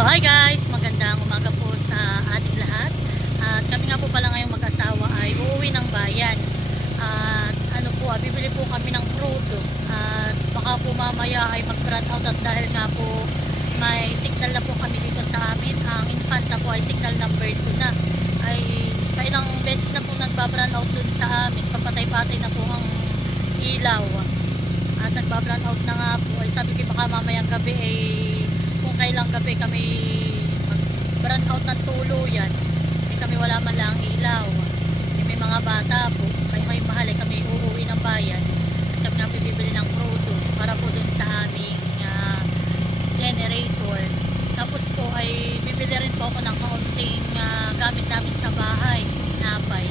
So hi guys, magandang umaga po sa ating lahat. At kami nga po pala ngayong mag-asawa ay uuwi ng bayan. At bibili po kami ng crudo. At baka po mamaya ay mag-brand out at dahil nga po may signal na po kami dito sa amin. Ang Infanta po ay signal number 2 na. Ay kailang beses na po nagbabrand out dun sa amin. Papatay-patay na po ang ilaw. At nagbabrand out na nga po. Ay sabi ko baka mamayang gabi ay kung kailang gabi kami mag-brand out ng tuluyan, eh kami wala man lang ilaw, eh may mga bata po, kaya may mahal eh kami uuwi ng bayan at kami nga bibili ng crudo para po dun sa aming generator. Tapos po ay bibili rin po ako ng kaunting gamit namin sa bahay, napay.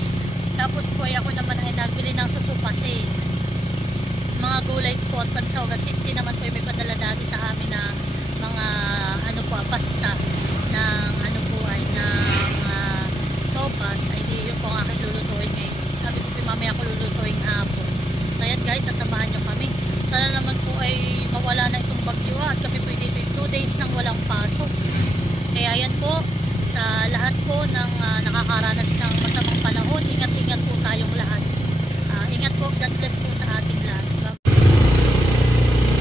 Tapos po ay ako naman ay nagbili ng susupasin, mga gulay po at pansawag at 60 naman po ay may padala dati sa amin na mga pasta ng sopas. Ay di yun po ang aking lulutuin ngayon. Sabi ko mamaya ko lulutuin hapon. So ayan guys, at samahan nyo kami. Sana naman po ay mawala na itong bagyo at kami po dito 2 days nang walang pasok. Kaya ayan po, sa lahat po ng nakakaranas ng masamang panahon, ingat-ingat po tayong lahat. Ingat po, God bless po sa ating lahat.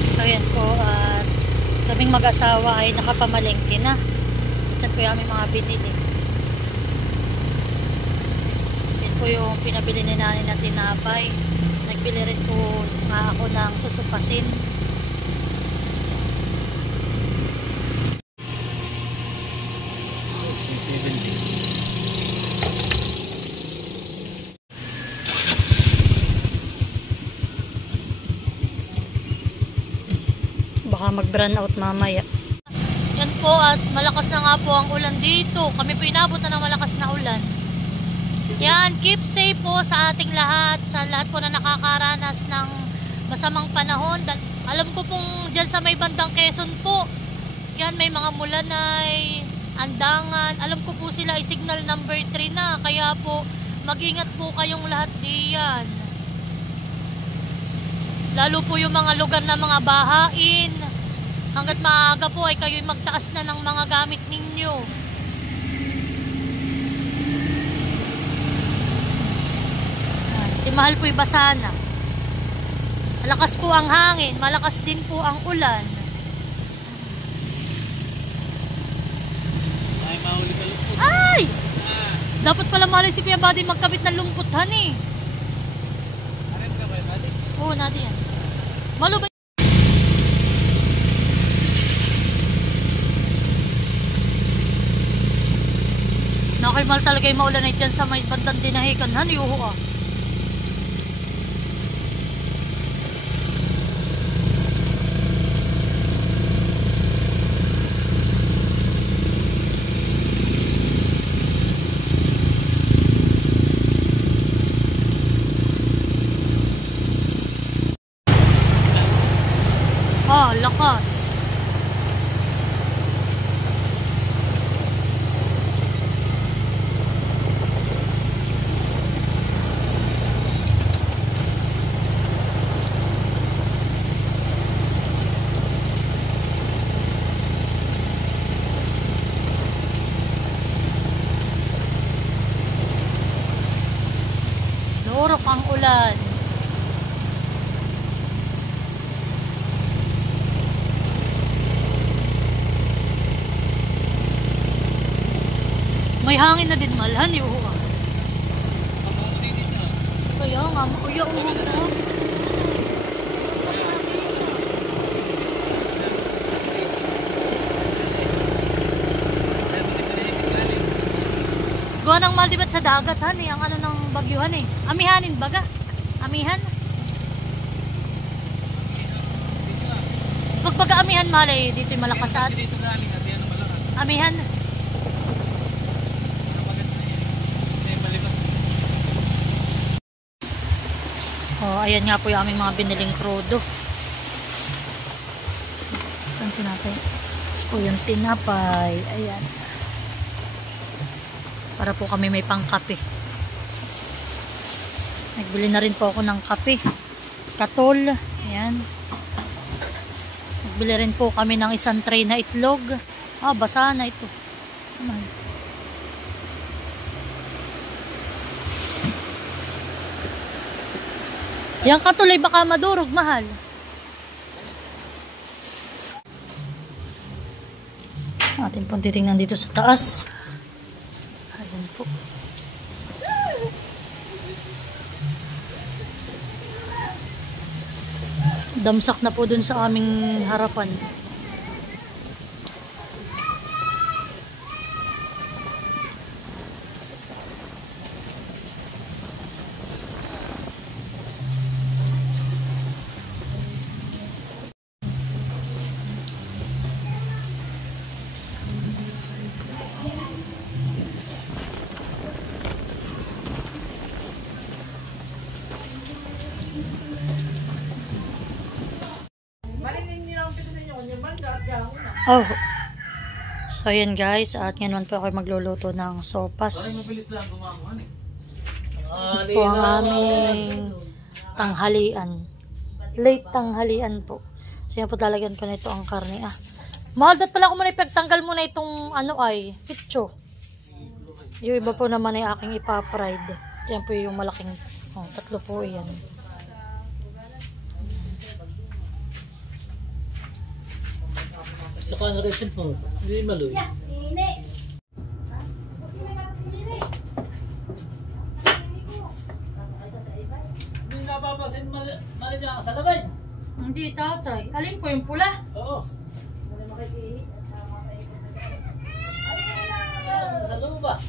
So ayan po, kaming mag-asawa ay nakapamalengke na. Ito po yung aming mga binili. Ito po yung pinabili ni nanay na tinapay. Nagbili rin po nga ako ng susupasin. Baka mag-brand out mamaya. Yan po, at malakas na nga po ang ulan dito. Kami po inabot na ng malakas na ulan. Yan, keep safe po sa ating lahat. Sa lahat po na nakakaranas ng masamang panahon. Alam ko pong dyan sa may bandang Quezon po, yan may mga Mulanay, Andangan. Alam ko po sila ay signal number 3 na. Kaya po, mag-ingat po kayong lahat diyan. Lalo po yung mga lugar na mga bahain. Hanggat maaga po ay kayo'y magtaas na ng mga gamit ninyo. Si Mahal po'y basa na. Malakas po ang hangin. Malakas din po ang ulan. Ay, mahuli ka lumput. Ay! Dapat pala Mahal si Kuya Buddy magkabit ng lumput, honey. Arin ka ba, Buddy? Oo, natin yan. Malo ba? Nakaimal talaga yung maulan ay dyan sa may bandang dinahikan. Yuho ah. Lakas. Lorok ang ulan. May hangin na din malhan yung uha. Kaya nga, makuya uha na. Gawa ng maldibat sa dagat, han, ang ano ng bagyuhan eh. Amihanin baga? Amihan? Pag baga amihan malay, dito yung malakas at. Amihan. Oh, ayan nga po yung aming mga biniling crudo. Ang tinapay. Tapos po yung tinapay. Ayan. Para po kami may pangkape. Nagbili na rin po ako ng kape. Katol. Ayan. Nagbili rin po kami ng isang tray na itlog. Ah, basa na ito. Mahal. Yan katuloy baka madurog, mahal. Atin pong titingnan dito sa taas. Ayan po. Damsak na po dun sa aming harapan. Oh. So yan guys, at ngayon naman po ako magluluto ng sopas. Ito po ang aming tanghalian. Late tanghalian po. So yan po talagyan ko na ito ang karne. Mahal, dat pala ako muna ipagtanggal muna itong ano ay, pitcho. Yung iba po naman ay aking ipapride. Yan po yung malaking, tatlo po yan. Sa kanan rin cellphone, hindi maluwi. Hindi napapasin mali niya sa labay. Hindi tatay. Alin po yung pula? Oo. Sa loob ba?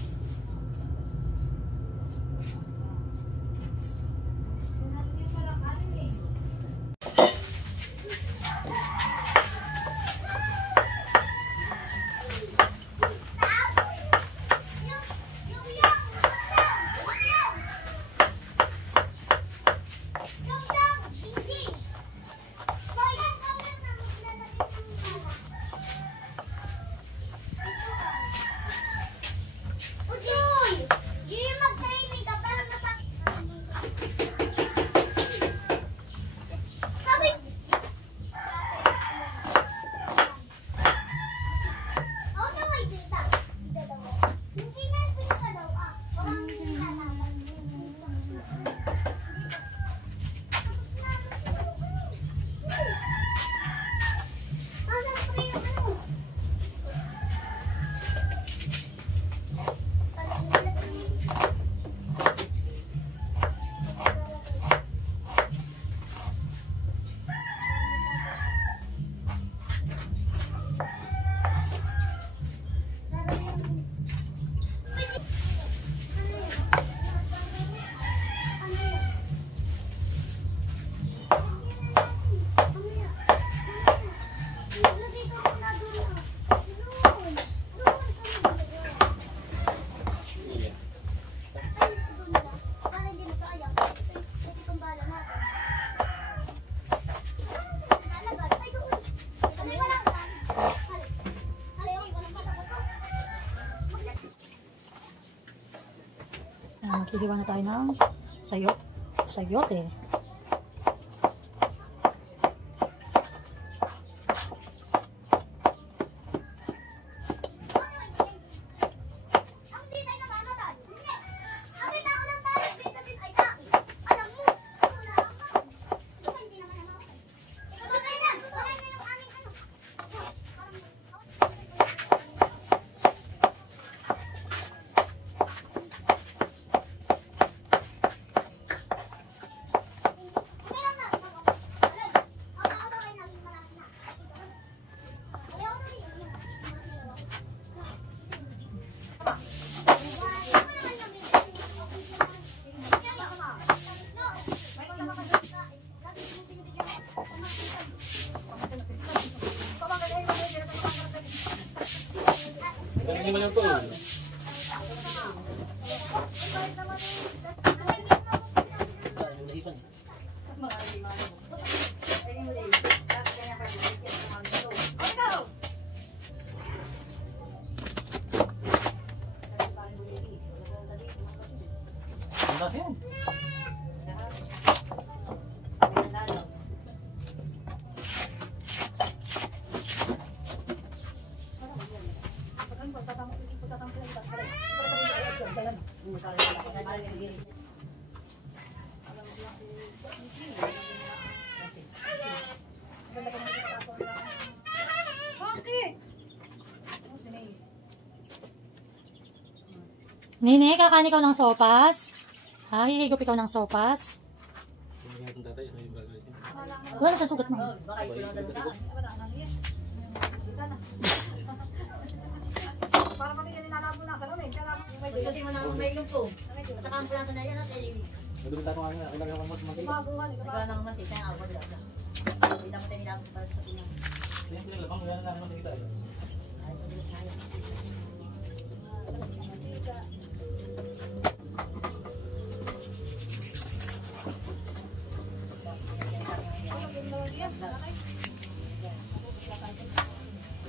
Kihiwa na tayo ng sayote. Hindi mo lang po. Nini, kakain ikaw ng sopas? Ha? Hihigop ikaw ng sopas? Wala siya sugat mo. Para pati yan nilalabo na sa lamin. Kasi manangumay yung po. Saka ang planta na yan at Madulong tato nga nga. Kailangan yung mantika. wala nang mantika. Kaya ako wala. Hindi naman tayo nilabot para sa pinang. Yan pala labang. Wala na naman kita.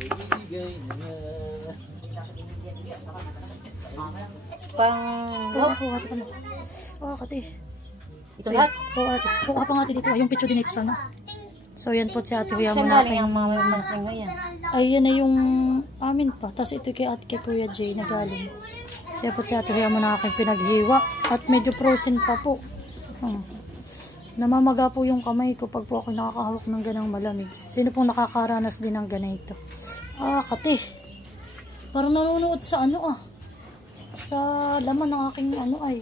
Ibigay na. Oo, po, ate ka na. Oo, ate. Ito lahat? Oo, ate. Kuha pa nga ate dito. Ay, yung picture din ito sana. So, yan po si ate Kuya Saan mo galing natin. ang mga manting ngayon? Ay, yan na yung amin pa. Tapos ito kay ate kay Kuya Jay na galing. Siya po si ate Kuya mo na aking pinaghiwa. At medyo frozen pa po. Namamaga po yung kamay ko pag po ako nakakahawak ng ganang malamig. Sino pong nakakaranas din ng ganito? Ah, kate. Parang nanonood sa ano sa laman ng aking ano ay.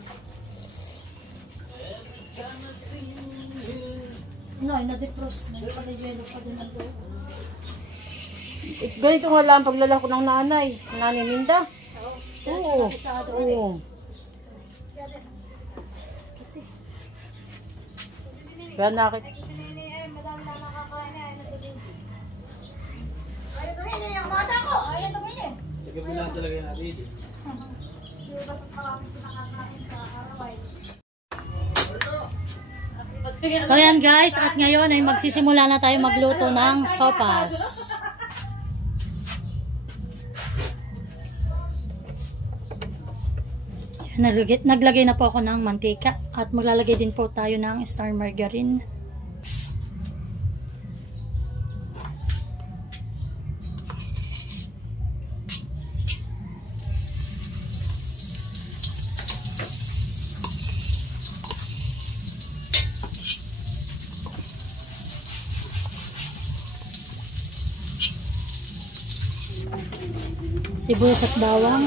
No, na-defrost na. Pala-yellow pa din ang loob. Ganito nga lang paglalako ng nanay. Nanay Minda? Oo. Oo. Kaya nakit. Sige po lang talaga natin. So yan guys, at ngayon ay magsisimula na tayo magluto ng sopas. Naglagay na po ako ng mantika at maglalagay din po tayo ng star margarine. Sibuyas at bawang.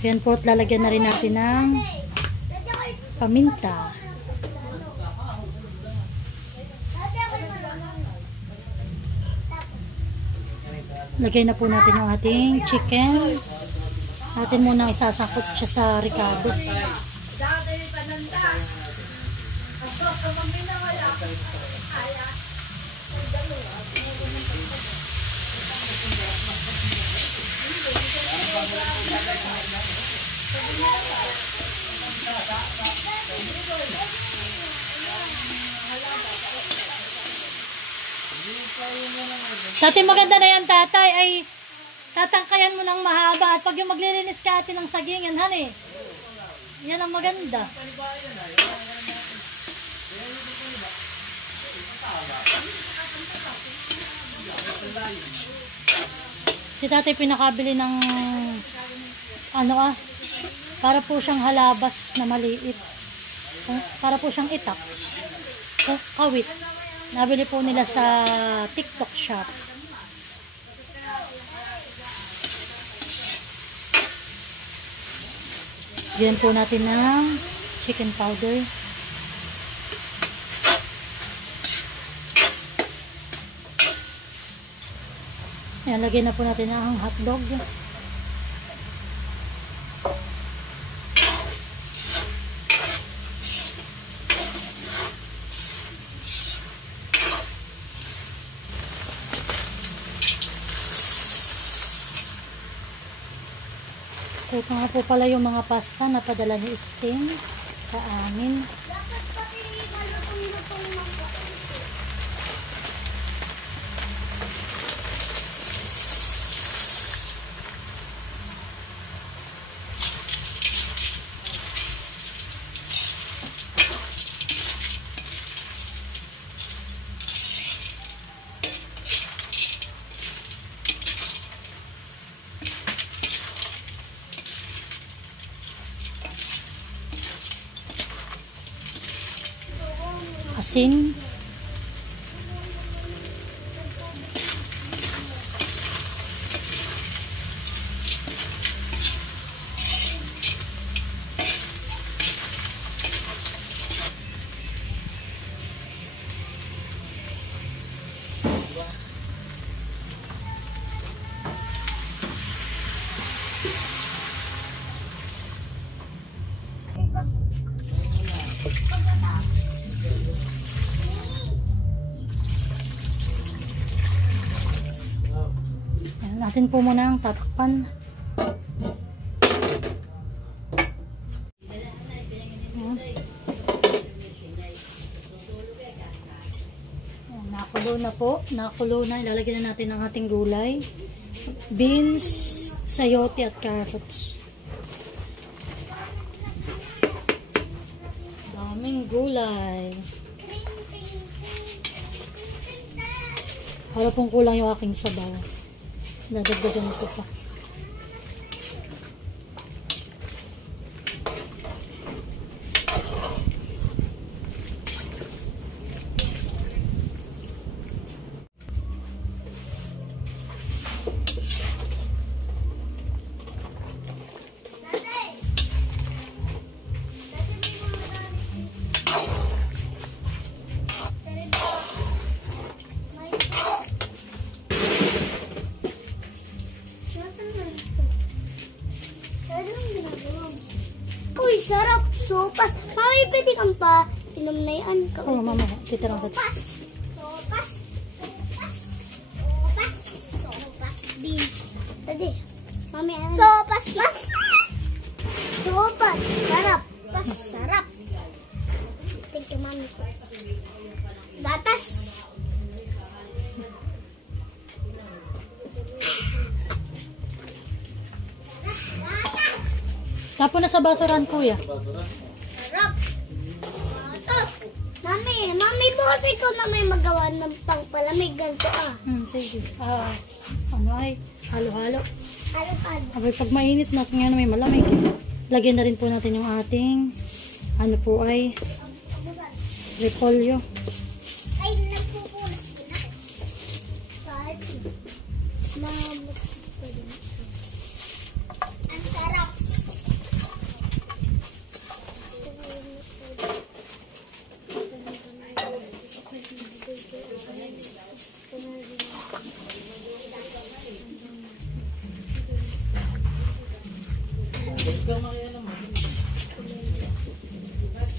Ayan po, at lalagyan na rin natin ng paminta. Lagay na po natin yung ating chicken. Natin muna isasangkot siya sa ricado. Dati maganda na yan, tatay, ay tatangkayan mo ng mahaba at pag yung maglilinis ka atin ng sagingan, han yan ang maganda. Si tatay pinakabili ng para po siyang halabas na maliit, para po siyang itak, kawit. Nabili po nila sa TikTok shop. Diyan po natin ng chicken powder. Ayan, lagyan na po natin ang hotdog. Ito nga po pala yung mga pasta na padala ni Sting sa amin. asin. Ayan, natin po muna ang tatakpan. Ayan. Ayan, nakulo na po. Nakulo na. Ilalagyan na natin ang ating gulay. Beans, sayote at carrots. Daming gulay. Para pong kulang yung aking sabaw. Dadagdagan ko pa. Uy, sarap. Sopas. Mami, pwede kang pa. Inom na yan. Oo, mama. Titirang ka. Sopas. Sopas. Sopas. Sopas. Sopas. Din. Tadi. Mami, ano? Sopas. Mas. Sopas. Sarap. Pas. Sarap. Thank you, mami. Gatas. Tapo na sa basuran, kuya. Sarap. Gatas. Mami, boss, ikaw na may magawa ng pangpalamig. Ganito Sige. Ano ay? Halo-halo. Halo-halo. Abay, pag mainit na, kung yan may malamig. Lagyan na rin po natin yung ating, ano po ay, repolyo. Ay, nagpupunas din ako. Kahit mamamot ko din. Ang sarap.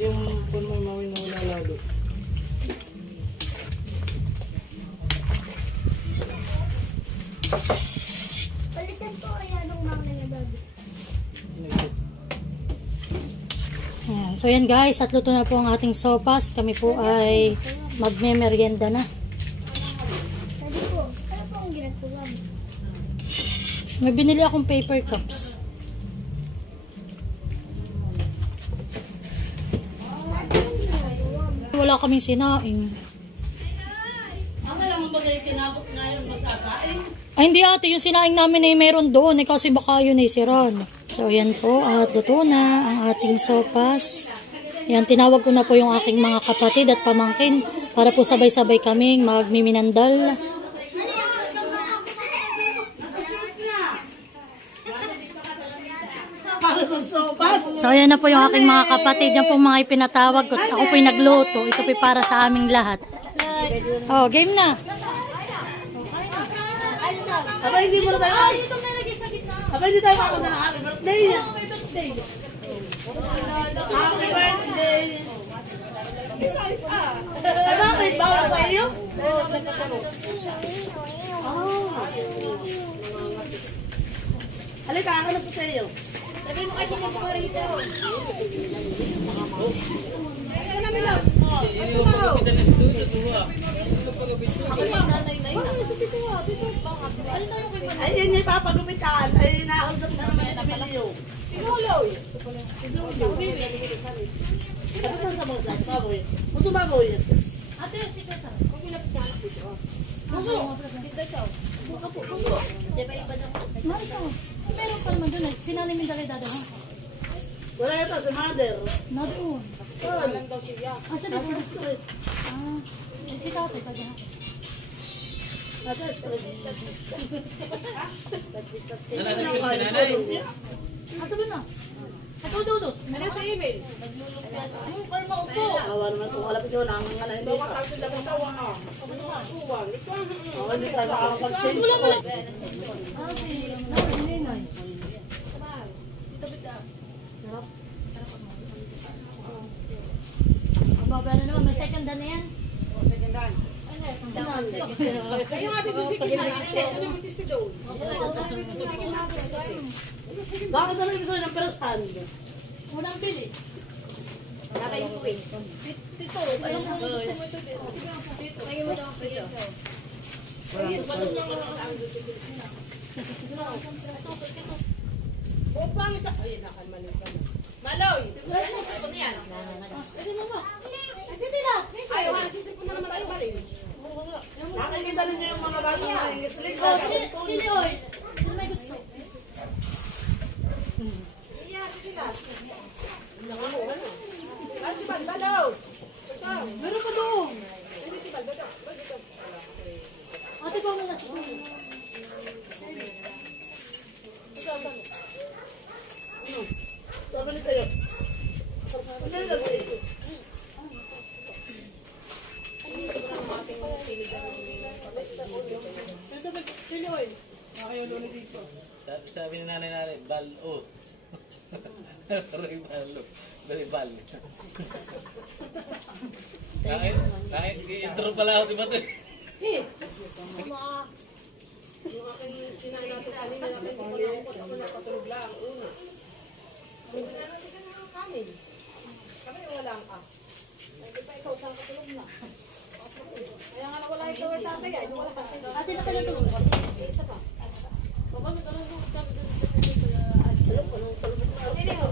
Yung kung may mawin na wala lalo. Palitan po kaya nung mga na bago. Ayan. So yan guys, at luto na po ang ating sopas. Kami po ay magme-merienda na. Sabi po, ano po ang ginagawa mo? May binili akong paper cups. Wala kaming sinaing. Ay hindi ate, yung sinaing namin ay meron doon. Kasi baka yun ay siran. So yan po, at luto na ang ating sopas. Yan, tinawag ko na po yung aking mga kapatid at pamangkin para po sabay-sabay kaming magmiminandal. So yan na po yung aking mga kapatid. Yan po mga ipinatawag ko. Ako po yung nagluto. Ito po para sa aming lahat. Oh, game na. Aba, hindi mo na tayo. Aba, hindi tayo makakunta ng happy birthday. Happy birthday. Ay, bakit? Bawal sa iyo? Halika, ako na sa iyo. Sabi mo kasi nito rito. Ay, yun yung papagumitan. Ay, nausap na naman yung napiliyo. Sinuloy. Ano saan sa mga saan? Baboy. Muso baboy. Ate, sige sa. Muso. Kita ikaw. Muso. Di ba iba na? Meron pa naman doon. Sinalim yung dali-dada. Wala yata si mother. Na doon. Walang daw siya. Ah, siya Nasa doon. street. Ah, eh, si tatay pag Nasa street. Nalalasip si nanay. Ato ba na? Ato, dudot. Ano sa email? Para maupo. Awa naman kung kalapit yun, ang nga na hindi pa. Oo, hindi tayo nakakapag-change ko. Ah, si Ninay. Ang baba na naman, may second dan na yan. Kayo nga, dito sige na. Ano yung testi doon? Bakit ano yung gusto ng first hand? Unang bili. Upang isa. Ay, nakalmanin ka na. Maloy! Ano na yan? Pwede mo ba? Ay, pwede na. Ay, wala, sisipon na naman tayo malin. Nakikita ninyo yung mga bata na English League. Oh, chili oil. Ano may gusto? Ay, si Balbalaw! Meron pa doon. Hindi si Balbalaw. Ate, pa mo na siya. Sabi ni tayo. Ano na tayo? Dito may chili oil. Sabi ni nanay, bal-o. Bal-o. Bal. Intro pala ako, diba ito? Yung aking sinay natin kanina natin, ako nakatulog lang. Una. Kami. Kami wala ka. Hindi pa ikaw saan katulog na. Kaya nga nawala ikaw ay tatay ay. Wala ka. Ate, nakalagulog. Isa pa. Baba, may kalungkot kami doon sa pwede ko. Alam ko, nung kalungkot na. Hindi ho.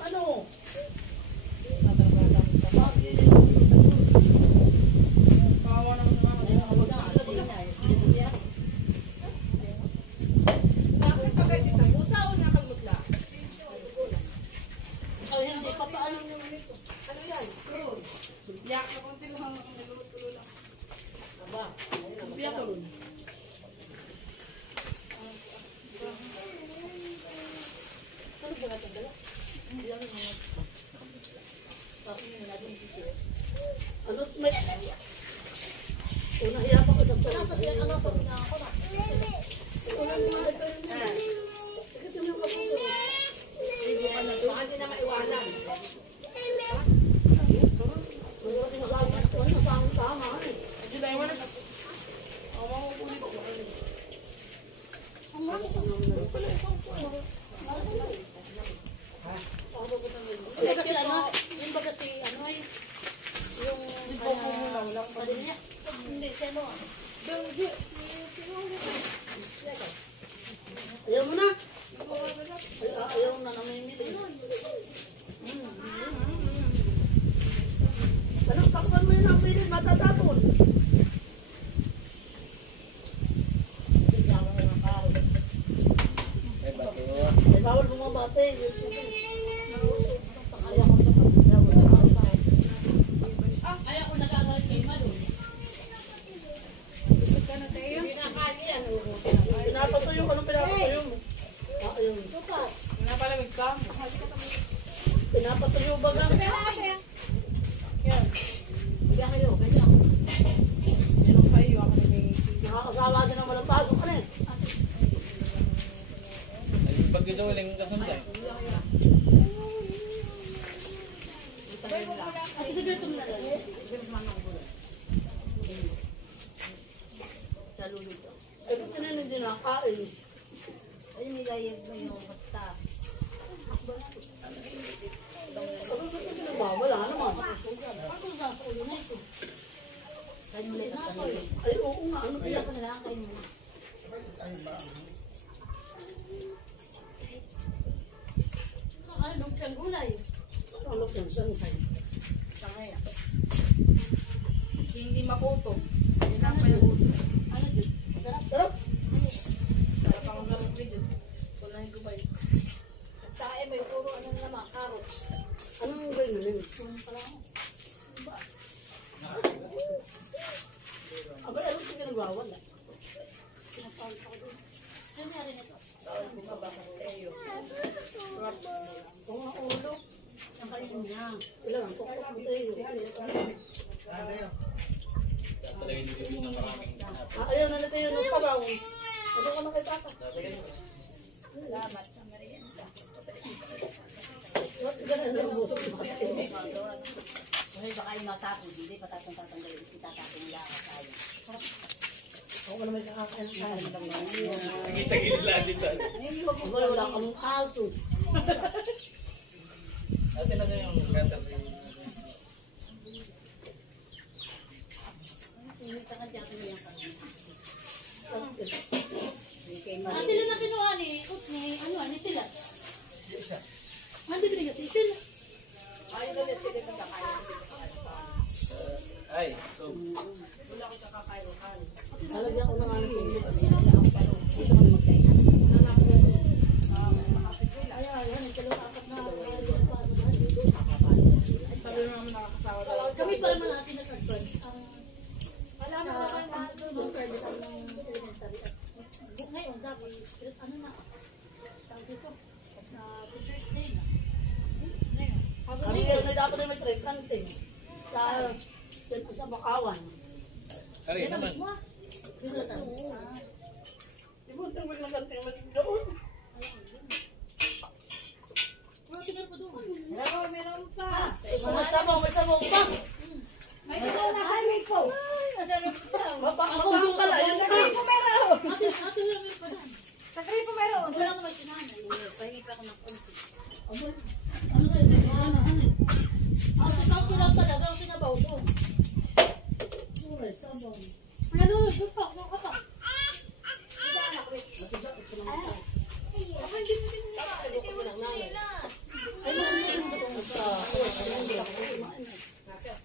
Ano? Bakit pa kayo dito? Usa o nakalmutla? Ay, hindi pa paalam yung Ano yan? Biyak na konti lang ang nilulutulo lang. Aba, biyak ko rin. Ano ba natin dala? Ano may... Una hiya pa ko sa pala. Ano pa pinaka ko na? Una mo na ito yun. Ito yung kapuso. Baka hindi na maiwanan. Yung ba kasi ano ay yung ano niya. Hindi, sino? Ayaw mo na. Ayaw na namimili. Ano, takpan mo yun ang silid, matatapon. Ay, bawal bumabate. Ay, ako nagagalit kay Malo. Pinapatuyo ko nung pinapatuyo mo. Ayun. Pinapalamig ka? Pinapatuyo ba gang? Yan. Biya kayo, ganyan. Yan sa iyo. Ako naging... Nakakasawa din ang malapasok ka na eh. Pag ginuling kasunday. Ate, sabi ito mo na lang. Sa lulito. Eh, ba't yun hindi nakakain? Ayun, nilay mo yung basta. Sabi ko ito pinabawala naman. Ako sa ulo na ito. Ay, oo nga. Ano kaya? Ako na lang kayo mo. siyang gulay. Ano yan? Sangkay. Sangay. Hindi makuto. Yun ang pinakuto. Ano dyan? Sarap. Sarap. Sarap ang sarap din. Kunahin ko ba yun? Tae, may puro ano na naman, carrots. Anong ganyan yun? Yung pala ako. Abay, ano ito pinagwawala? Pinapawis ako dun. Ano meron ito? Oo nga, ulo. Ang kayo niya. Ilan ang tuktok mo tayo. Ayaw na natin yun ng sabaw. Ano ka na kay tata? Salamat sa merienda. Ba't ganun ang buso? Kasi baka yung matapo, hindi pa tatang-tatanggalin. Itatapin nila ako tayo. Ako na may kakakain tayo. Tagil lang din tayo. Abay, wala kamong aso. Ate lang yung ganda rin. Sinita ka dyan, ano yan kami. Ate. Ate lang na kinuha ni, ni Tila. Hindi binigay si Tila. Ayun na sila kakakain. Ay, so. Wala akong kakakain. Halagyan ko na nga ng tubig. Dito kami magkain. Ayan, nagkalaw-apat na. Sabi mo naman nakakasawa daw. Kami pa naman natin nag-advance. Alam mo naman ng credit ng elementary. Ngayon, dapat, ano na, tawag dito, na Teacher's Day na. Ngayon, Kami yun, may dapat na may triplanting. Sa Bakawan. Ari yan ang naman. mismo ah. Yun na saan? Di ba, tawag na kanting may doon? Wala tingnan po doon. Meron pa. May sabaw pa. May ikaw na highway ko. Mapahang pala, yun na rin. Ate lang yung padan. Takri po meron. Wala naman sinanay. Pahingi pa ako ng konti. Ano na yun? Ate, kaunti lang talaga ang sinabaw ko. Uray, sabaw. Pero, doon pa, doon ka pa. Matijak, ito naman tayo. Ako hindi mo din nila. Ay, ano sa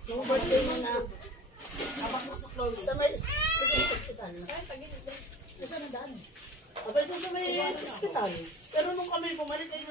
yung birthday mo na napasok sa clothes sa may hospital na. Saan ang daan? Abay ko sa may hospital. Pero nung kami bumalik ay